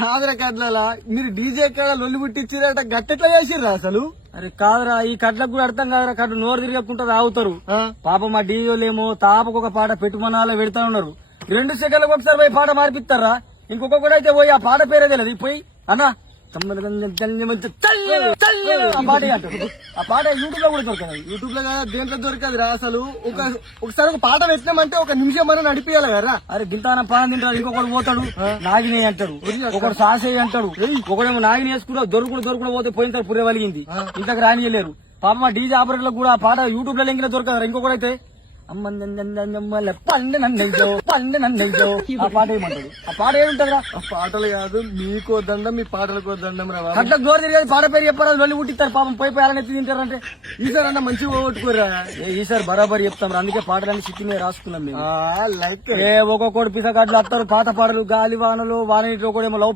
కాదరా కడ్ల మీరు డీజే కాడ లొల్లి పుట్టించారట గట్టెట్లా చేసిర్రా అసలు? అరే కాదురా, ఈ కట్లకు కూడా అర్థం కాదురా. కట్లు నోరు తిరగకుండా తాగుతారు. పాపం మా డీజోలేమో తాపకు ఒక పాట పెట్టుమనాలో పెడతా ఉన్నారు. 2 సెకండ్లకు ఒకసారి పోయి పాట మార్పిస్తారా? ఇంకొక కూడా అయితే పోయి ఆ పాట పేరే తెలియదు. పోయి అన్నా ఆ పాట అంటారు. ఆ పాట యూట్యూబ్ లో కూడా దొరకదు. యూట్యూబ్ లో కదా దేంట్లో దొరకదురా అసలు. ఒకసారి ఒక పాట పెట్టినామంటే ఒక నిమిషం మనం నడిపియాలి కదా. అరే గింతాన పాన తింటాడు, ఇంకొకడు పోతాడు నాగినే అంటాడు, ఒకడు సాసే అంటాడు, ఒకడేమో నాగిని వేసుకుంటా దొరుకుడు పోతే పోయిన తర్వాత పుర్రె వలిగింది. ఇంతకు రానియలేరు. పాప మా డీజే ఆపరేటర్లకు కూడా ఆ పాట యూట్యూబ్ లో లింక్ దొరకదు. ఇంకొకడైతే పండు నన్నయ్యో ఆ పాట ఏమంటాడు. ఆ పాట ఏముంటదిరా? ఆ పాటలు కాదు, మీకో దండం మీ పాటలకో దండం రా. కట్లకు నోరు తిరిగేది పాట పేరు చెప్పారు, వెళ్ళి పుట్టిస్తారు. పాపం పోయి అలా ఎత్తి తింటారంటే ఈసారి అన్న మంచిగా పోగొట్టుకోరా. ఈసారి బరాబర్ చెప్తాం. అందుకే పాటలన్నీ సిట్టి మీద రాసుకున్నాం మేము. లైక్ ఒక్కొక్కడు పిసగాడ్లు వస్తారు. పాత పాటలు గాలి వానలు వాన ఇంట్లో కూడా ఏమో లవ్